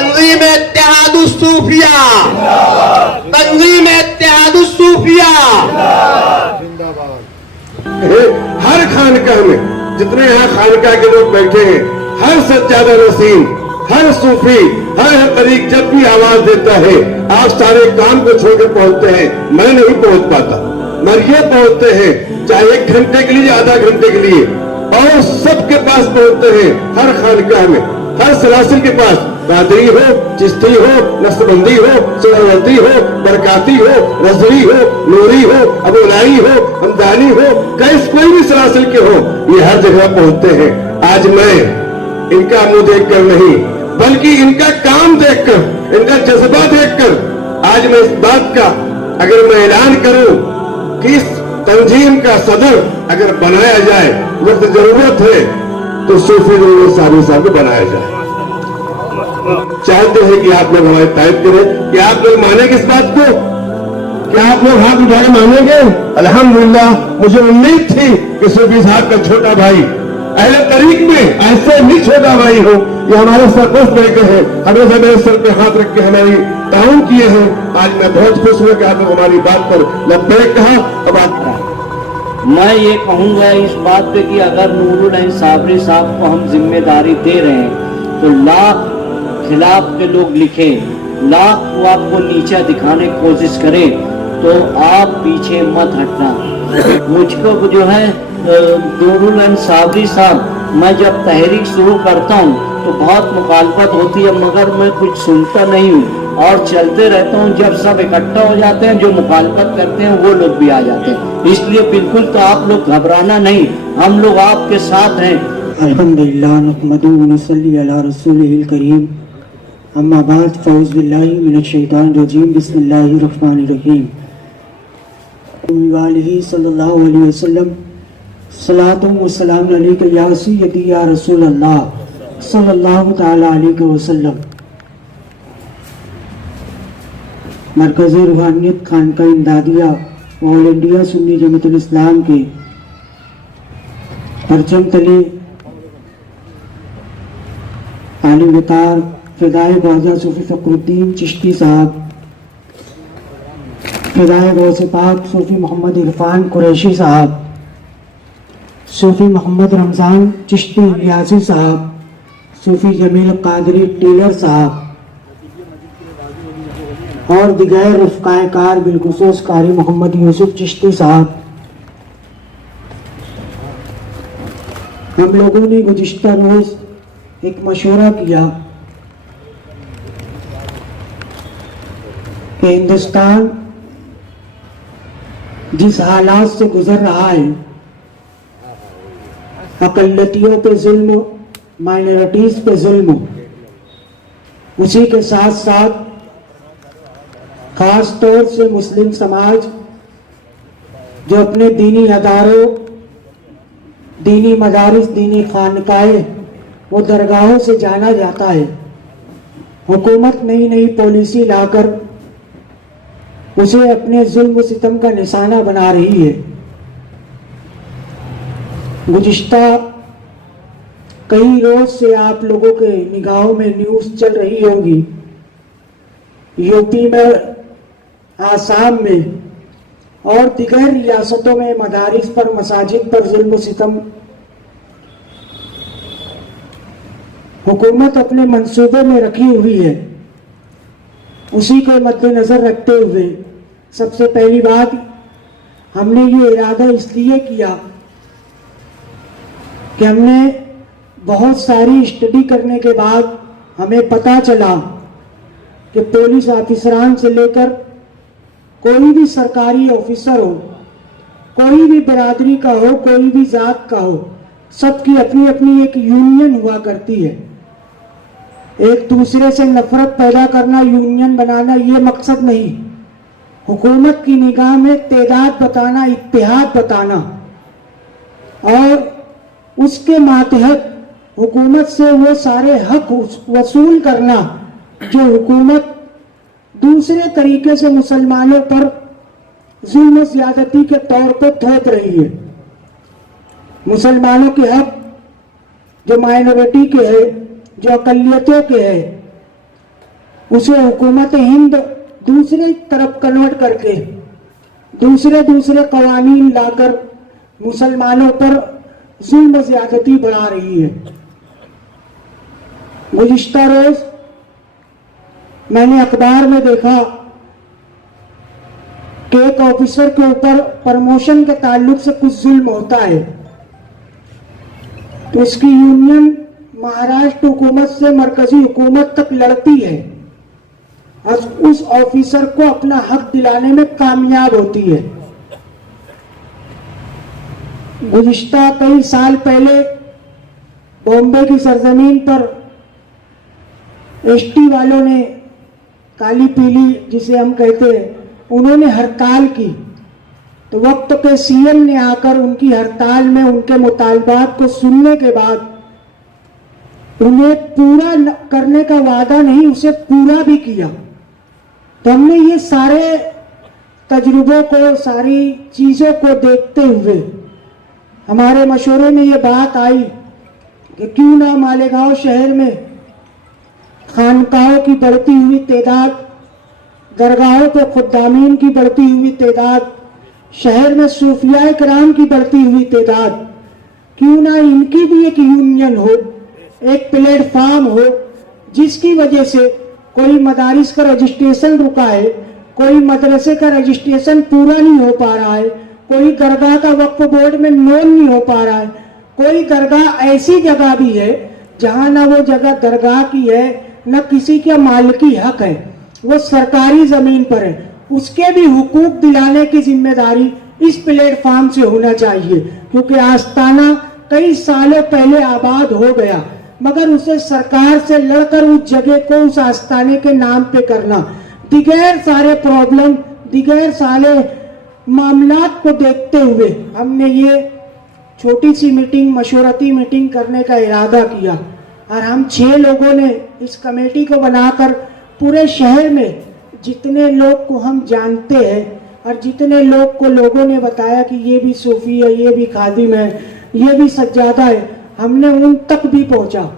تنظیم اتحاد الصوفیہ، تنظیم اتحاد الصوفیہ ہر خانقاہ میں جتنے یہاں خانقاہ کے لوگ بیٹھے ہیں، ہر سجادہ نشین، ہر صوفی، ہر طریق جب بھی آواز دیتا ہے، آپ سارے کام کو چھوڑ کے پہنچتے ہیں. میں نہیں پہنچ پاتا، مگر یہ پہنچتے ہیں چاہے 1 گھنٹے کے لیے، آدھا گھنٹے کے لیے، اور سب کے پاس پہنچتے ہیں. ہر خانقاہ میں، ہر سلاسل کے پاس، قادری ہو، چشتی ہو، نقشبندی ہو، سہروردی ہو، برکاتی ہو، رضوی ہو، نوری ہو، ابولائی ہو، ہمدانی ہو، کوئی بھی سلاسل کے ہو، یہ ہر جگہ پہنچتے ہیں. آج میں ان کا منہ دیکھ کر نہیں، بلکہ ان کا کام دیکھ کر، ان کا جذبہ دیکھ کر، آج میں اس بات کا اگر میں اعلان کروں کہ اس تنظیم کا صدر اگر بنایا جائے، وقت ضرورت ہے تو صوفی نور صاحب صاحب کو بنایا جائے. چاہتے ہیں کہ آپ لوگ ہماری تائید کریں، کہ آپ لوگ مانیں گے اس بات کو؟ کیا آپ لوگ ہاتھ اٹھا کے مانیں گے؟ الحمدللہ مجھے امید تھی کہ صوفی صاحب کا چھوٹا بھائی اہل طریق میں ایسے بھی چھوٹا بھائی ہو. یہ ہمارے سرپرست بیٹے ہیں، ہمیشہ میرے سر پہ ہاتھ رکھ کے ہماری تعاون کیے ہیں. آج میں بہت خوش ہوں کہ آپ نے ہماری بات پر لبیک کہا. اب میں یہ کہوں گا اس بات پہ کہ اگر نور العین صابری صاحب کو ہم ذمہ داری دے رہے ہیں تو لاکھ خلاف کے لوگ لکھیں، لاکھ کو آپ کو نیچا دکھانے کی کوشش کریں تو آپ پیچھے مت ہٹنا. مجھ کو جو ہے نور العین صابری صاحب، میں جب تحریک شروع کرتا ہوں تو بہت مخالفت ہوتی ہے، مگر میں کچھ سنتا نہیں ہوں اور چلتے رہتا ہوں. جب سب اکٹھا ہو جاتے ہیں، جو مخالفت کرتے ہیں وہ لوگ بھی آ جاتے ہیں. اس لیے بالکل تو آپ لوگ گھبرانا نہیں، ہم لوگ آپ کے ساتھ ہیں. الحمدللہ نحمدہ ونصلی علی رسولہ الکریم، اما بعد، فاعوذ باللہ من الشیطان الرجیم، بسم اللہ الرحمن الرحیم. وآلہ صلی اللہ علیہ وسلم، صلاۃ و سلام علیکہ یا سیدی یا رسول اللہ صلی اللہ تعالی علیہ وسلم. مرکز روحانیت خانقاہ امدادیہ آل انڈیا سنی جماعت الاسلام کے پرچم تلے عالم وقار فدائے خواجہ صوفی فخر الدین چشتی صاحب، فدائے غوث پاک صوفی محمد عرفان قریشی صاحب، صوفی محمد رمضان چشتی الیاسی صاحب، صوفی جمیل قادری ٹیلر صاحب اور دیگر رفقائے کار بالخصوص قاری محمد یوسف چشتی صاحب، ہم لوگوں نے گزشتہ روز ایک مشورہ کیا کہ ہندوستان جس حالات سے گزر رہا ہے، اقلیتوں پہ ظلم، مائنورٹیز پہ ظلم، اسی کے ساتھ ساتھ خاص طور سے مسلم سماج جو اپنے دینی اداروں، دینی مدارس، دینی خانقاہیں وہ درگاہوں سے جانا جاتا ہے، حکومت نئی نئی پالیسی لا کر اسے اپنے ظلم و ستم کا نشانہ بنا رہی ہے. گزشتہ کئی روز سے آپ لوگوں کے نگاہوں میں نیوز چل رہی ہوگی، یو پی میں، آسام میں اور دیگر ریاستوں میں مدارس پر، مساجد پر ظلم و ستم. حکومت اپنے منصوبے میں رکھی ہوئی ہے. اسی کو مد نظر رکھتے ہوئے سب سے پہلی بات ہم نے یہ ارادہ اس لیے کیا کہ ہم نے بہت ساری اسٹڈی کرنے کے بعد ہمیں پتہ چلا کہ پولیس آفیسران سے لے کر کوئی بھی سرکاری آفیسر ہو، کوئی بھی برادری کا ہو، کوئی بھی ذات کا ہو، سب کی اپنی اپنی ایک یونین ہوا کرتی ہے. ایک دوسرے سے نفرت پیدا کرنا، یونین بنانا یہ مقصد نہیں. حکومت کی نگاہ میں تعداد بتانا، اتحاد بتانا اور اس کے ماتحت حکومت سے وہ سارے حق وصول کرنا جو حکومت دوسرے طریقے سے مسلمانوں پر ظلم و زیادتی کے طور پر تھوپ رہی ہے. مسلمانوں کے حق جو مائنورٹی کے ہے، جو اقلیتوں کے ہے، उसे हुकूमत हिंद दूसरी तरफ कन्वर्ट करके दूसरे कवानीन लाकर मुसलमानों पर जुल्म ज्यादती बढ़ा रही है। गुज़िश्ता रोज मैंने अखबार में देखा कि एक ऑफिसर के ऊपर प्रमोशन के ताल्लुक से कुछ जुल्म होता है, तो इसकी यूनियन महाराष्ट्र हुकूमत से मरकजी हुकूमत तक लड़ती है और उस ऑफिसर को अपना हक दिलाने में कामयाब होती है। गुज़िश्ता कई साल पहले बॉम्बे की सरजमीन पर एसटी वालों ने, काली पीली जिसे हम कहते हैं, उन्होंने हड़ताल की, तो वक्त के सीएम ने आकर उनकी हड़ताल में उनके मुतालबात को सुनने के बाद उन्हें पूरा करने का वादा नहीं, उसे पूरा भी किया। तो हमने ये सारे तजुर्बों को, सारी चीज़ों को देखते हुए हमारे मशवरे में ये बात आई कि क्यों ना मालेगांव शहर में खानकाहों की बढ़ती हुई तादाद, दरगाहों पे खुद्दामीन की बढ़ती हुई तादाद, शहर में सूफिया कराम की बढ़ती हुई तादाद, क्यों ना इनकी भी एक यूनियन हो, एक प्लेटफॉर्म हो, जिसकी वजह से कोई मदारिस का रजिस्ट्रेशन रुका है, कोई मदरसे का रजिस्ट्रेशन पूरा नहीं हो पा रहा है, कोई दरगाह का वक्फ बोर्ड में नोन नहीं हो पा रहा है, कोई दरगाह ऐसी जगह भी है जहां ना वो जगह दरगाह की है न किसी के मालिकी हक है, वो सरकारी जमीन पर है, उसके भी हुकूक दिलाने की जिम्मेदारी इस प्लेटफॉर्म से होना चाहिए। क्योंकि आस्ताना कई सालों पहले आबाद हो गया, मगर उसे सरकार से लड़कर उस जगह को उस आस्ताने के नाम पे करना, दिगैर सारे प्रॉब्लम, दिगैर सारे मामलात को देखते हुए हमने ये छोटी सी मीटिंग, मशवरती मीटिंग करने का इरादा किया और हम 6 लोगों ने इस कमेटी को बनाकर पूरे शहर में जितने लोग को हम जानते हैं और जितने लोग को लोगों ने बताया कि ये भी सूफी है, ये भी खादिम है, ये भी सज्जादा है, हमने उन तक भी पहुंचा।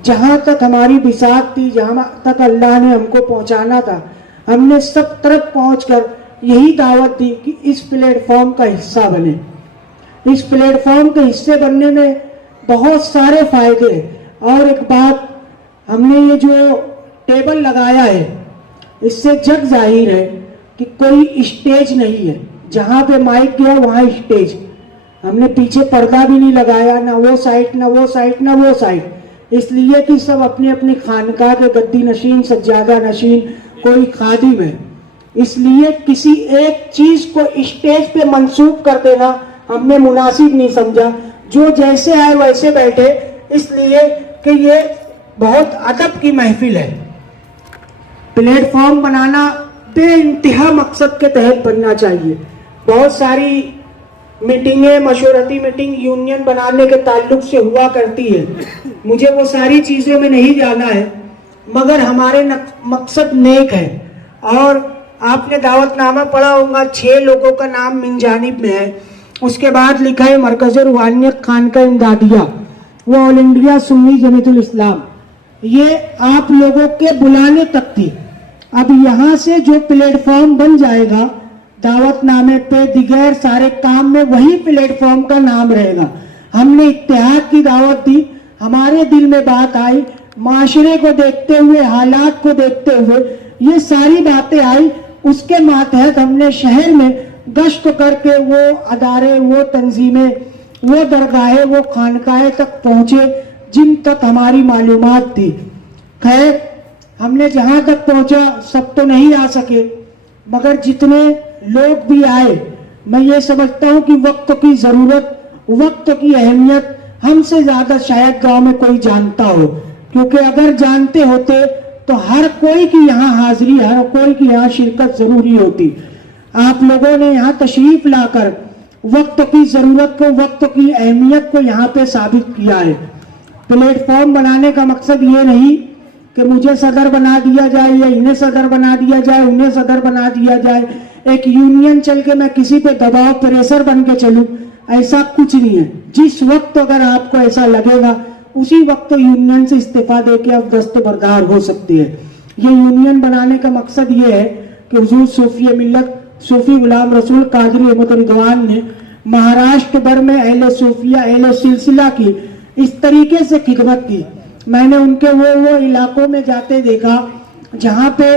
जहां तक हमारी बिसात थी, जहां तक अल्लाह ने हमको पहुंचाना था, हमने सब तरफ पहुंचकर यही दावत दी कि इस प्लेटफॉर्म का हिस्सा बने। इस प्लेटफॉर्म के हिस्से बनने में बहुत सारे फायदे हैं। और एक बात, हमने ये जो टेबल लगाया है, इससे जग जाहिर है कि कोई स्टेज नहीं है, जहां पे माइक गया वहां स्टेज। हमने पीछे पर्दा भी नहीं लगाया, ना वो साइड ना वो साइड ना वो साइड, इसलिए कि सब अपने अपने खानकाह के गद्दी नशीन, सज्जादा नशीन, कोई खादिम है, इसलिए किसी एक चीज को स्टेज पे मंसूब कर देना हमने मुनासिब नहीं समझा। जो जैसे आए वैसे बैठे, इसलिए कि ये बहुत अदब की महफिल है। प्लेटफॉर्म बनाना बेइंतहा मकसद के तहत बनना चाहिए। बहुत सारी मीटिंगें, मशवरती मीटिंग यूनियन बनाने के ताल्लुक से हुआ करती है, मुझे वो सारी चीज़ों में नहीं जाना है, मगर हमारे मकसद नेक है। और आपने दावतनामा पढ़ा होगा, 6 लोगों का नाम मिन जानिब में है, उसके बाद लिखा है मरकज़ रूहानियत खानका इमदादिया, वो ऑल इंडिया सुन्नी जमीयतुल इस्लाम, ये आप लोगों के बुलाने तक थी। अब यहाँ से जो प्लेटफॉर्म बन जाएगा, दावतनामे पे, दिगैर सारे काम में वही प्लेटफॉर्म का नाम रहेगा। हमने इत्तेहाद की दावत दी, हमारे दिल में बात आई, माशरे को देखते हुए, हालात को देखते हुए ये सारी बातें आई, उसके मातहत हमने शहर में गश्त करके वो अदारे, वो तंजीमें, वो दरगाहें, वो खानकाहें तक पहुंचे जिन तक हमारी मालूमात थी। खैर, हमने जहां तक पहुंचा, सब तो नहीं आ सके, मगर जितने लोग भी आए, मैं ये समझता हूं कि वक्त की जरूरत, वक्त की अहमियत हमसे ज्यादा शायद गांव में कोई जानता हो, क्योंकि अगर जानते होते तो हर कोई की यहाँ हाजिरी, हर कोई की यहाँ शिरकत जरूरी होती। आप लोगों ने यहाँ तशरीफ लाकर वक्त की जरूरत को, वक्त की अहमियत को यहाँ पे साबित किया है। प्लेटफॉर्म बनाने का मकसद ये नहीं कि मुझे सदर बना दिया जाए या इन्हें सदर बना दिया जाए, उन्हें सदर बना दिया जाए, एक यूनियन चल के मैं किसी पे दबाव, प्रेशर बन के चलूं, ऐसा कुछ नहीं है। जिस वक्त अगर आपको ऐसा लगेगा, उसी वक्त यूनियन से इस्तीफा देके आप दस्तबरदार हो सकती है। ये यूनियन बनाने का मकसद ये है कि हुजूर सूफी मिल्लत सूफी गुलाम रसूल कादरी अहमद रिदवान ने महाराष्ट्र भर में अहले सूफिया अहले सिलसिला की इस तरीके से खिदमत की। मैंने उनके वो इलाकों में जाते देखा जहाँ पे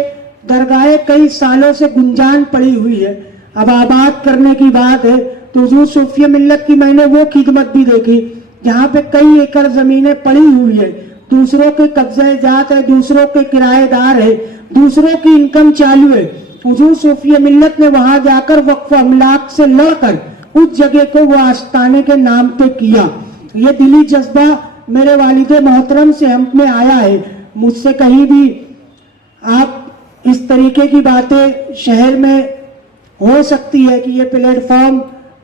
दरगाहें कई सालों से गुंजान पड़ी हुई है। अब आबाद करने की बात है तो हुजूर सूफी मिल्लत की मैंने वो खिदमत भी देखी जहाँ पे कई एकड़ जमीनें पड़ी हुई है, दूसरों के कब्जे जात है, दूसरों के किराएदार है, दूसरों की इनकम चालू है। हुजूर सूफी मिल्लत ने वहां जाकर वक्फ अमलाक से लड़कर उस जगह को वो आस्ताने के नाम पे किया। ये दिली जज्बा मेरे वालिदे मोहतरम से हम में आया है। मुझसे कहीं भी आप इस तरीके की बातें शहर में हो सकती है कि ये प्लेटफॉर्म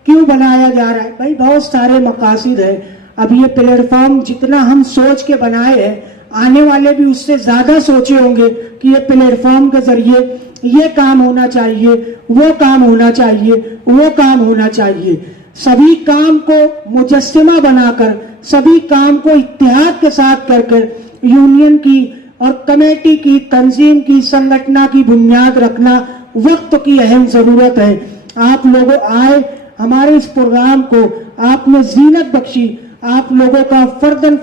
क्यों बनाया जा रहा है। भाई बहुत सारे मकासद है। अब ये प्लेटफॉर्म जितना हम सोच के बनाए हैं, आने वाले भी उससे ज्यादा सोचे होंगे कि ये प्लेटफॉर्म के जरिए ये काम होना चाहिए, वो काम होना चाहिए, वो काम होना चाहिए। सभी काम को मुजस्समा बनाकर, सभी काम को इत्तेहाद के साथ कर यूनियन की और कमेटी की, तंजीम की, संगठना की बुनियाद रखना वक्त की अहम जरूरत है। आप लोगों आए, हमारे इस प्रोग्राम को आपने जीनत बख्शी। आप लोगों का फर्दन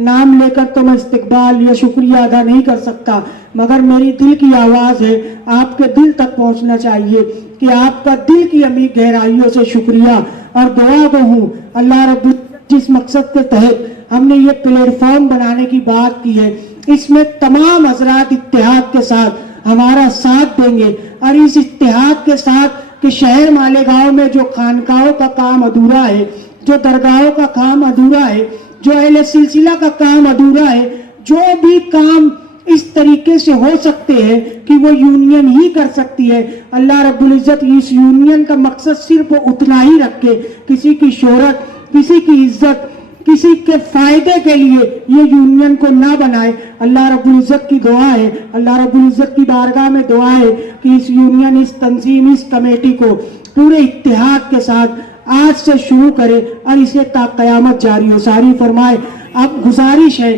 नाम लेकर तो मैं इस्तकबाल या शुक्रिया अदा नहीं कर सकता, मगर मेरी दिल की आवाज है, आपके दिल तक पहुंचना चाहिए कि आपका दिल की अमीर गहराइयों से शुक्रिया और दुआ को हूँ। अल्लाह रब्बुल जिस मकसद के तहत हमने ये प्लेटफॉर्म बनाने की बात की है, इसमें तमाम हजरात इत्तेहाद के साथ हमारा साथ देंगे और इस इत्तेहाद के साथ कि शहर मालेगांव में जो खानकाहों का काम अधूरा है, जो दरगाहों का काम अधूरा है, जो अहले सिलसिला का काम अधूरा है, जो भी काम इस तरीके से हो सकते हैं कि वो यूनियन ही कर सकती है। अल्लाह रब्बुल इज्जत इस यूनियन का मकसद सिर्फ उतना ही रखे, किसी की शोहरत, किसी की इज्जत, किसी के फायदे के लिए ये यूनियन को ना बनाए। अल्लाह रब्बुल इज्जत की दुआ है, अल्लाह रब्बुल इज्जत की बारगाह में दुआ है कि इस यूनियन, इस तंजीम, इस कमेटी को पूरे इत्तेहाद के साथ आज से शुरू करे और इसे ता कयामत जारी हो सारी फरमाए। अब गुजारिश है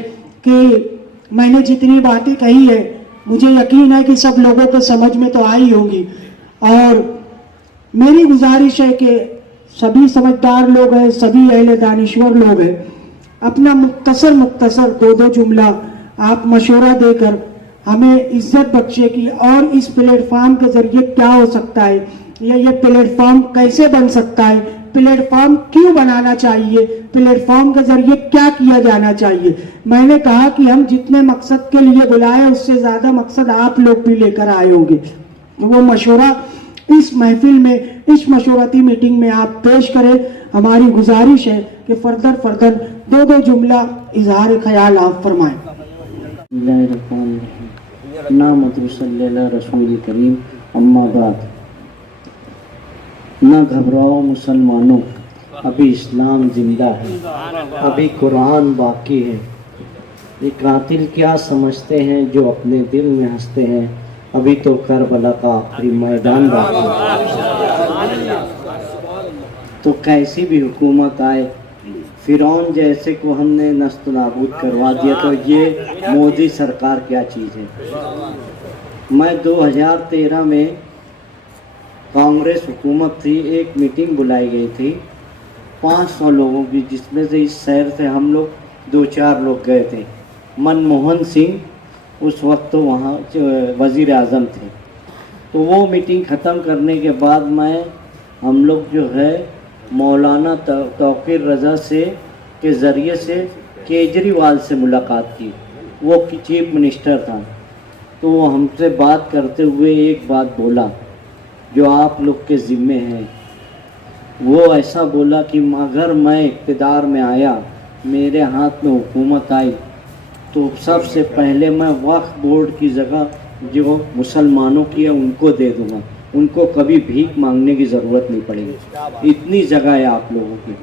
कि मैंने जितनी बातें कही है, मुझे यकीन है कि सब लोगों को समझ में तो आई होगी, और मेरी गुजारिश है कि सभी समझदार लोग हैं, सभी अहले दानिश्वर लोग हैं, अपना मुख्तसर दो जुमला आप मशवरा देकर हमें इज्जत बख्शे की और इस प्लेटफॉर्म के जरिए क्या हो सकता है, ये प्लेटफॉर्म कैसे बन सकता है, प्लेटफॉर्म क्यों बनाना चाहिए, प्लेटफॉर्म के जरिए क्या किया जाना चाहिए। मैंने कहा कि हम जितने मकसद के लिए बुलाए उससे ज्यादा मकसद आप लोग भी लेकर आए होंगे, तो वो मशवरा इस महफिल में, इस मशवरती मीटिंग में आप पेश करें। हमारी गुजारिश है कि फर्दर दो जुमला इजहार ख्याल आप फरमाएं। रसूल करीम अम्मा बाद। न घबराओ मुसलमानों, अभी इस्लाम जिंदा है, अभी कुरान बाकी है। ये कातिल क्या समझते हैं जो अपने दिल में हंसते हैं, अभी तो करबला का आखिरी मैदान बाकी है। तो कैसी भी हुकूमत आए, फिरौन जैसे को हमने नस्त नाबूद करवा दिया, तो ये मोदी सरकार क्या चीज़ है। मैं 2013 में कांग्रेस हुकूमत थी, एक मीटिंग बुलाई गई थी 500 लोगों की, जिसमें से इस शहर से हम लोग 2-4 लोग गए थे। मनमोहन सिंह उस वक्त तो वहाँ वज़ीर आज़म थे। तो वो मीटिंग ख़त्म करने के बाद हम लोग जो है मौलाना तौक़ीर रज़ा से के ज़रिए से केजरीवाल से मुलाकात की। वो चीफ मिनिस्टर था, तो वो हमसे बात करते हुए एक बात बोला जो आप लोग के ज़िम्मे है। वो ऐसा बोला कि अगर मैं इक़्तिदार में आया, मेरे हाथ में हुकूमत आई, तो सबसे पहले मैं वक्फ बोर्ड की जगह जो मुसलमानों की है उनको दे दूँगा, उनको कभी भीख मांगने की ज़रूरत नहीं पड़ेगी। इतनी जगह है आप लोगों की।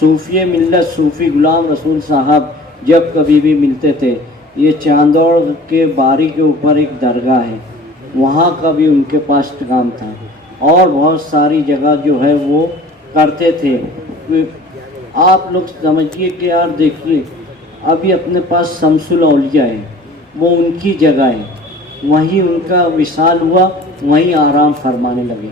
सूफी मिल्लत सूफी गुलाम रसूल साहब जब कभी भी मिलते थे, ये चांदौड़ के बारी के ऊपर एक दरगाह है, वहाँ का भी उनके पास काम था, और बहुत सारी जगह जो है वो करते थे। आप लोग समझिए कि यार देखिए, अभी अपने पास शमसुल औलिया है, वो उनकी जगह है, वहीं उनका विशाल हुआ, वहीं आराम फरमाने लगे।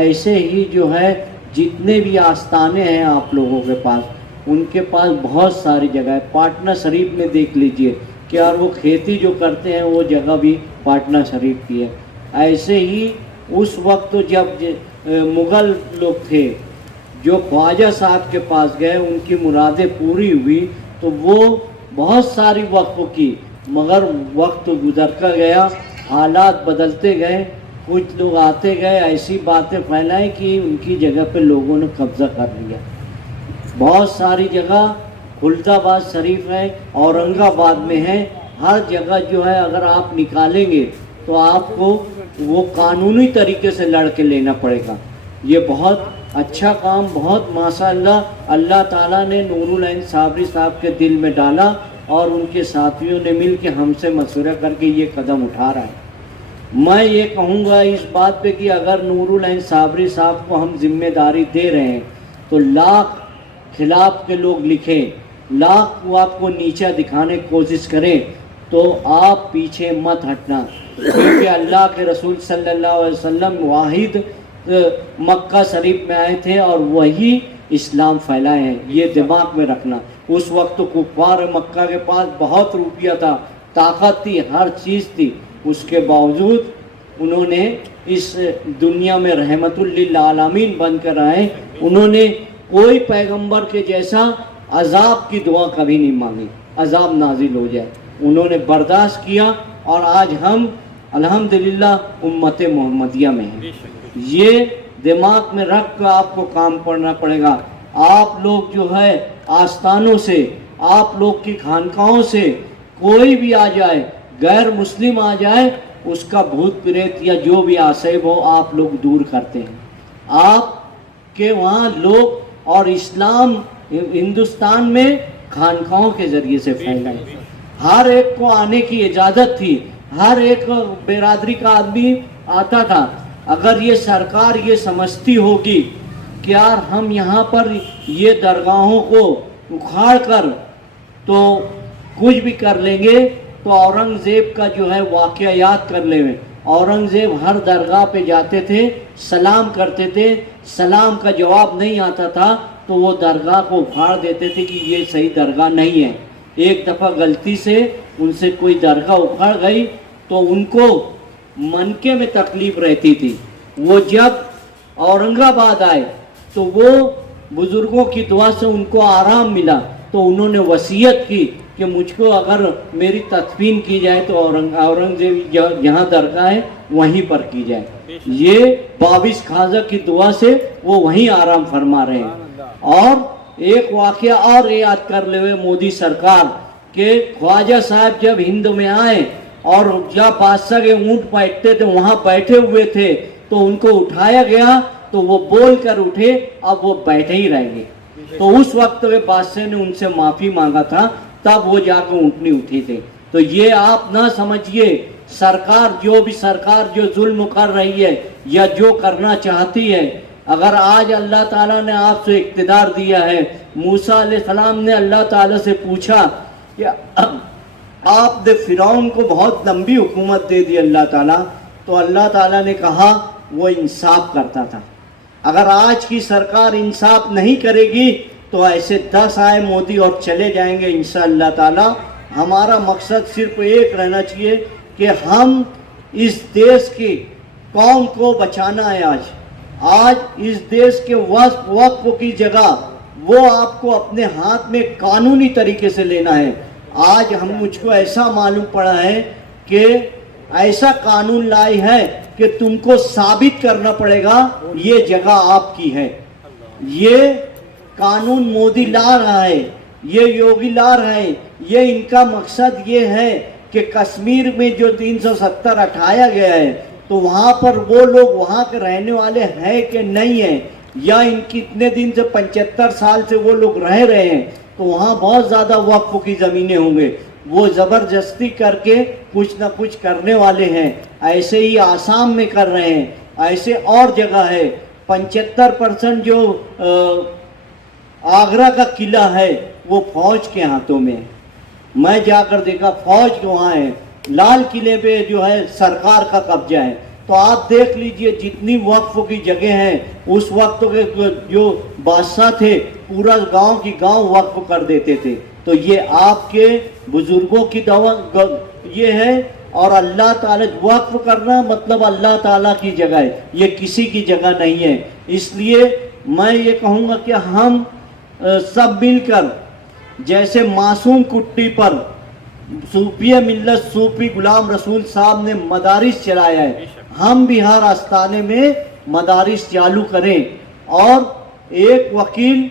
ऐसे ही जो है जितने भी आस्थाने हैं आप लोगों के पास, उनके पास बहुत सारी जगह है। पाटना शरीफ में देख लीजिए कि और वो खेती जो करते हैं वो जगह भी पाटना शरीफ की है। ऐसे ही उस वक्त जब मुग़ल लोग थे जो ख्वाजा साहब के पास गए, उनकी मुरादें पूरी हुई तो वो बहुत सारी वक्फ़ की, मगर वक्त गुजरता गया, हालात बदलते गए, कुछ लोग आते गए, ऐसी बातें फैलाई कि उनकी जगह पे लोगों ने कब्ज़ा कर लिया। बहुत सारी जगह खुलदाबाद शरीफ है, औरंगाबाद में है, हर जगह जो है अगर आप निकालेंगे तो आपको वो कानूनी तरीके से लड़ के लेना पड़ेगा। ये बहुत अच्छा काम, बहुत माशाअल्लाह अल्लाह ताला ने नूरुल ऐन साबरी साहब के दिल में डाला और उनके साथियों ने मिल के हमसे मशवरा करके ये कदम उठा रहा है। मैं ये कहूँगा इस बात पे कि अगर नूरुल ऐन साबरी साहब को हम जिम्मेदारी दे रहे हैं तो लाख खिलाफ के लोग लिखें, लाख को आपको नीचा दिखाने की कोशिश करें तो आप पीछे मत हटना, क्योंकि अल्लाह के रसूल सल्लल्लाहु अलैहि वसल्लम वाहिद मक्का शरीफ में आए थे और वही इस्लाम फैलाए हैं। ये दिमाग में रखना। उस वक्त तो कुफ़ार मक्का के पास बहुत रुपया था, ताकत थी, हर चीज़ थी, उसके बावजूद उन्होंने इस दुनिया में रहमतुल लिल आलमीन बनकर आए। उन्होंने कोई पैगंबर के जैसा अजाब की दुआ कभी नहीं मांगी, अजाब नाजिल हो जाए। उन्होंने बर्दाश्त किया और आज हम अल्हम्दुलिल्लाह उम्मत मोहम्मदिया में हैं। ये दिमाग में रख कर आपको काम करना पड़ेगा। आप लोग जो है आस्थानों से, आप लोग की खानकाहों से कोई भी आ जाए, गैर मुस्लिम आ जाए, उसका भूत प्रेत या जो भी आसेब हो आप लोग दूर करते हैं। आप के वहाँ लोग और इस्लाम हिंदुस्तान में खानकाहों के ज़रिए से फैला है। हर एक को आने की इजाज़त थी, हर एक बिरादरी का आदमी आता था। अगर ये सरकार ये समझती होगी कि यार हम यहाँ पर ये दरगाहों को उखाड़ कर तो कुछ भी कर लेंगे, तो औरंगज़ेब का जो है वाक़या याद कर लें। औरंगज़ेब हर दरगाह पे जाते थे, सलाम करते थे, सलाम का जवाब नहीं आता था तो वो दरगाह को उखाड़ देते थे कि ये सही दरगाह नहीं है। एक दफ़ा गलती से उनसे कोई दरगाह उखाड़ गई तो उनको मनके में तकलीफ़ रहती थी। वो जब औरंगाबाद आए तो वो बुज़ुर्गों की दुआ से उनको आराम मिला, तो उन्होंने वसीयत की कि मुझको अगर मेरी तदफीन की जाए तो औरंगज़ेब जहाँ दरगाह है वहीं पर की जाए। ये 22 खाजा की दुआ से वो वहीं आराम फरमा रहे हैं। और एक वाक़या और याद कर ले मोदी सरकार के, ख्वाजा साहब जब हिंद में आए और जब बादशाह के ऊँट बैठते थे वहाँ बैठे हुए थे तो उनको उठाया गया तो वो बोल कर उठे, अब वो बैठे ही रहेंगे। तो उस वक्त वे बादशाह ने उनसे माफ़ी मांगा था, तब वो जाकर ऊँटनी उठी थे। तो ये आप ना समझिए सरकार जो जुल्म कर रही है या जो करना चाहती है, अगर आज अल्लाह ताला ने आपसे इक़्तिदार दिया है, मूसा अलैहिस्सलाम ने अल्लाह ताला से पूछा कि आपने फिरौन को बहुत लंबी हुकूमत दे दी अल्लाह ताला, तो अल्लाह ताला ने कहा वो इंसाफ करता था। अगर आज की सरकार इंसाफ नहीं करेगी तो ऐसे 10 आए मोदी और चले जाएंगे इंशाअल्लाह ताला। हमारा मकसद सिर्फ एक रहना चाहिए कि हम इस देश की कौम को बचाना है। आज इस देश के वक्फ की जगह वो आपको अपने हाथ में कानूनी तरीके से लेना है। आज मुझको ऐसा मालूम पड़ा है कि ऐसा कानून लाई है कि तुमको साबित करना पड़ेगा ये जगह आपकी है। ये कानून मोदी ला रहा है, ये योगी ला रहे हैं। ये इनका मकसद ये है कि कश्मीर में जो 370 हटाया गया है तो वहाँ पर वो लोग वहाँ के रहने वाले हैं कि नहीं है, या इनकी इतने दिन से 75 साल से वो लोग रह रहे हैं तो वहाँ बहुत ज़्यादा वक्फ की ज़मीनें होंगे। वो ज़बरदस्ती करके कुछ ना कुछ करने वाले हैं। ऐसे ही आसाम में कर रहे हैं, ऐसे और जगह है। 75% जो आगरा का किला है वो फौज के हाथों में है। मैं जाकर देखा फौज के वहाँ है, लाल किले पे जो है सरकार का कब्जा है। तो आप देख लीजिए जितनी वक्फ की जगह है, उस वक्त के जो बादशाह थे पूरा गांव की गांव वक्फ कर देते थे। तो ये आपके बुजुर्गों की दवा ये है, और अल्लाह ताला वक्फ करना मतलब अल्लाह ताला की जगह है, ये किसी की जगह नहीं है। इसलिए मैं ये कहूँगा कि हम सब मिलकर, जैसे मासूम कुट्टी पर सूफी मिल्लत सूफी गुलाम रसूल साहब ने मदारिस चलाया है, हम भी हर आस्थाने में मदारिस चालू करें। और एक वकील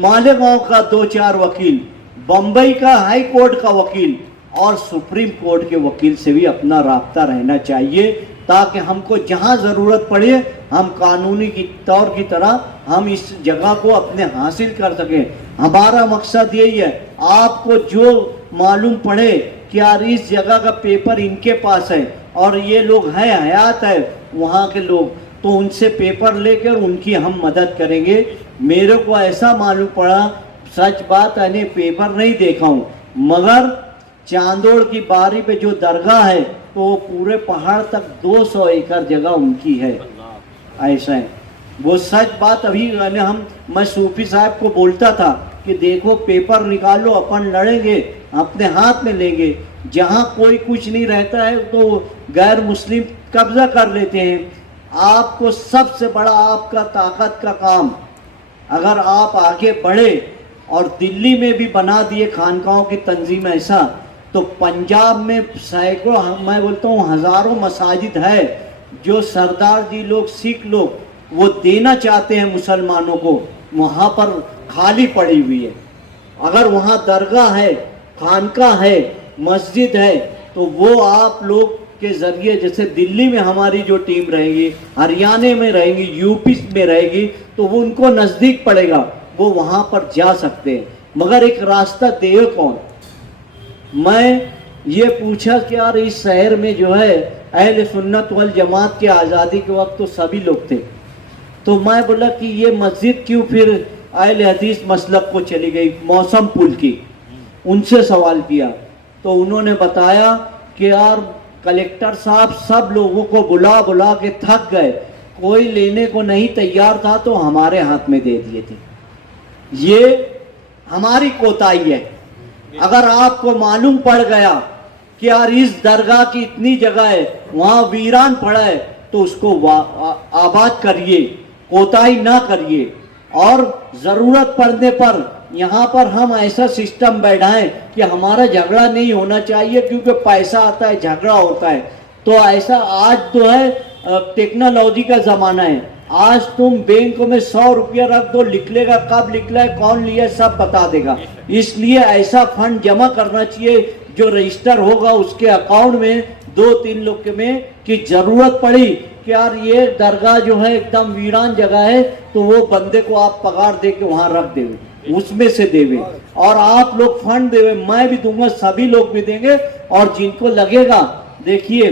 मालेगांव का 2-4 वकील, बम्बई का हाई कोर्ट का वकील और सुप्रीम कोर्ट के वकील से भी अपना राब्ता रहना चाहिए, ताकि हमको जहां ज़रूरत पड़े हम कानूनी की तौर की तरह हम इस जगह को अपने हासिल कर सकें। हमारा मकसद यही है, आपको जो मालूम पड़े कि यार इस जगह का पेपर इनके पास है और ये लोग हैं, हयात है वहाँ के लोग, तो उनसे पेपर लेकर उनकी हम मदद करेंगे। मेरे को ऐसा मालूम पड़ा, सच बात मैंने पेपर नहीं देखा हूँ, मगर चांदोड़ की बारी पे जो दरगाह है तो वो पूरे पहाड़ तक 200 एकड़ जगह उनकी है, ऐसा है वो सच बात। अभी मैं सूफी साहब को बोलता था कि देखो पेपर निकालो, अपन लड़ेंगे, अपने हाथ में लेंगे। जहाँ कोई कुछ नहीं रहता है तो गैर मुस्लिम कब्जा कर लेते हैं। आपको सबसे बड़ा आपका ताकत का काम, अगर आप आगे बढ़े और दिल्ली में भी बना दिए खानकाहों की तंजीम ऐसा, तो पंजाब में सैकड़ों, मैं बोलता हूँ हज़ारों मसाजिद है जो सरदार जी लोग, सिख लोग वो देना चाहते हैं मुसलमानों को, वहाँ पर खाली पड़ी हुई है। अगर वहाँ दरगाह है, खानका है, मस्जिद है, तो वो आप लोग के ज़रिए, जैसे दिल्ली में हमारी जो टीम रहेगी, हरियाणा में रहेगी, यूपी में रहेगी, तो वो उनको नज़दीक पड़ेगा, वो वहाँ पर जा सकते हैं। मगर एक रास्ता दे कौन? मैं ये पूछा कि यार इस शहर में जो है अहले सुन्नत वल जमात के आज़ादी के वक्त तो सभी लोग थे, तो मैं बोला कि ये मस्जिद क्यों फिर अहले हदीस मसलक को चली गई? मौसम पुल की उनसे सवाल किया तो उन्होंने बताया कि यार कलेक्टर साहब सब लोगों को बुला बुला के थक गए, कोई लेने को नहीं तैयार था तो हमारे हाथ में दे दिए थे। ये हमारी कोताही है। अगर आपको मालूम पड़ गया कि यार इस दरगाह की इतनी जगह है, वहाँ वीरान पड़ा है, तो उसको आबाद करिए, कोताही ना करिए। और ज़रूरत पड़ने पर यहाँ पर हम ऐसा सिस्टम बैठाएं कि हमारा झगड़ा नहीं होना चाहिए, क्योंकि पैसा आता है झगड़ा होता है। तो ऐसा आज तो है टेक्नोलॉजी का ज़माना है, आज तुम बैंक में 100 रुपया रख दो, निकलेगा कब निकला है, कौन लिया, सब बता देगा। इसलिए ऐसा फंड जमा करना चाहिए जो रजिस्टर होगा उसके अकाउंट में 2-3 लोग में, कि ज़रूरत पड़ी कि यार ये दरगाह जो है एकदम वीरान जगह है, तो वो बंदे को आप पगार दे के वहाँ रख देवे, उसमें से देवे, और आप लोग फंड देवे, मैं भी दूंगा, सभी लोग भी देंगे। और जिनको लगेगा, देखिए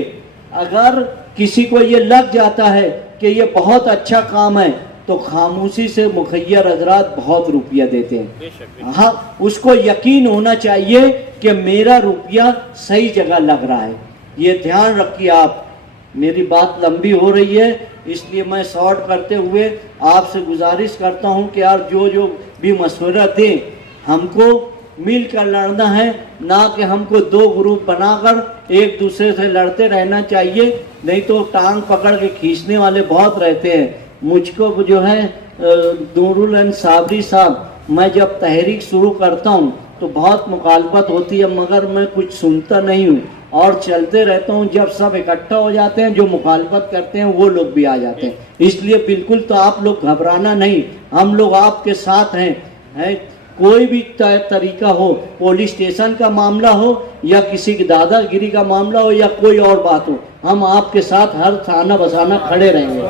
अगर किसी को ये लग जाता है कि ये बहुत अच्छा काम है, तो खामोशी से मुखैर हजरात बहुत रुपया देते हैं। हाँ, उसको यकीन होना चाहिए कि मेरा रुपया सही जगह लग रहा है। ये ध्यान रखिए आप। मेरी बात लंबी हो रही है, इसलिए मैं शॉर्ट करते हुए आपसे गुजारिश करता हूं कि यार जो जो भी मशवरा दें, हमको मिलकर लड़ना है, ना कि हमको 2 ग्रुप बनाकर एक दूसरे से लड़ते रहना चाहिए, नहीं तो टांग पकड़ के खींचने वाले बहुत रहते हैं। मुझको जो है नूरुल अंसारी साहब, मैं जब तहरीक शुरू करता हूँ तो बहुत मुखालफत होती है, मगर मैं कुछ सुनता नहीं हूँ और चलते रहता हूँ। जब सब इकट्ठा हो जाते हैं, जो मुखालफत करते हैं वो लोग भी आ जाते हैं। इसलिए बिल्कुल तो आप लोग घबराना नहीं, हम लोग आपके साथ हैं। कोई भी तरीका हो, पुलिस स्टेशन का मामला हो या किसी की दादागिरी का मामला हो या कोई और बात हो, हम आपके साथ हर थाना बसाना खड़े रहेंगे।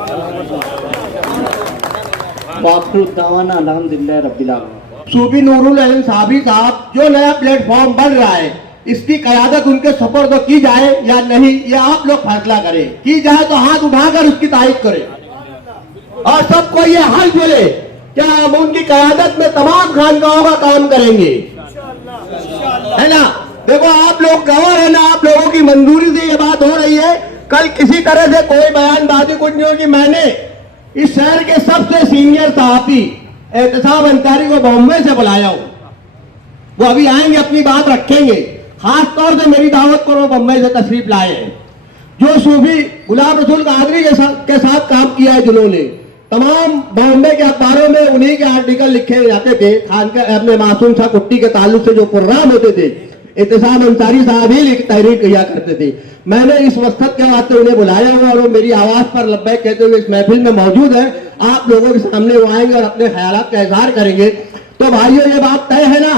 वाखिरुद्दावाना अल्हम्दुलिल्लाह रब्बिल आलमीन। सूफी नूरुल अंसारी साहब, जो नया प्लेटफॉर्म बन रहा है, इसकी क़यादत उनके सुपुर्द की जाए या नहीं, ये आप लोग फैसला करें। की जाए तो हाथ उठाकर उसकी तारीफ करें और सबको ये हाल बोले क्या हम उनकी क़यादत में तमाम खानकाहों का काम करेंगे, है ना। देखो आप लोग गवाह है ना, आप लोगों की मंजूरी से ये बात हो रही है। कल किसी तरह से कोई बयानबाजी कुछ नहीं होगी। मैंने इस शहर के सबसे सीनियर सहाफी एहतसाब अंसारी को बॉम्बे से बुलाया हूं, वो अभी आएंगे, अपनी बात रखेंगे। खास तौर से मेरी दावत पर वो बम्बई से तशरीफ लाए हैं। जो सूफी गुलाम रसूल कादरी के साथ काम किया है, जिन्होंने तमाम बॉम्बे के अखबारों में उन्हीं के आर्टिकल लिखे जाते थे। खानका अपने मासूम शाह कुट्टी के ताल्लुक से जो प्रोग्राम होते थे, एहतसाब अंसारी साहब ही तहरीर किया करते थे। मैंने इस मकसद के वास्ते उन्हें बुलाया हुआ और वो मेरी आवाज पर लब्बैक कहते हुए इस महफिल में मौजूद है। आप लोगों के सामने वो आएंगे और अपने ख्यालात का इजहार करेंगे। तो भाइयों, ये बात तय है ना,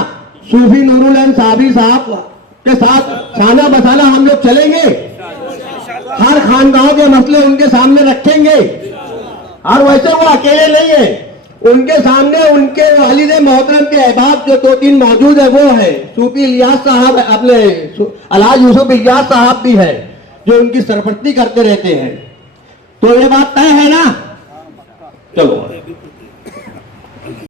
सूफी नूरुल ऐन साहबी साहब के साथ खाना बसाना हम लोग चलेंगे, हर खानगाहों के मसले उनके सामने रखेंगे। और वैसे वो अकेले नहीं है, उनके सामने उनके वालिद मोहतरम के अहबाब जो 2-3 मौजूद है, वो है सूफी इलियास साहब, अपने अलहाज यूसुफ इलियास साहब भी है, जो उनकी सरपरस्ती करते रहते हैं। तो ये बात तय है ना, चलो।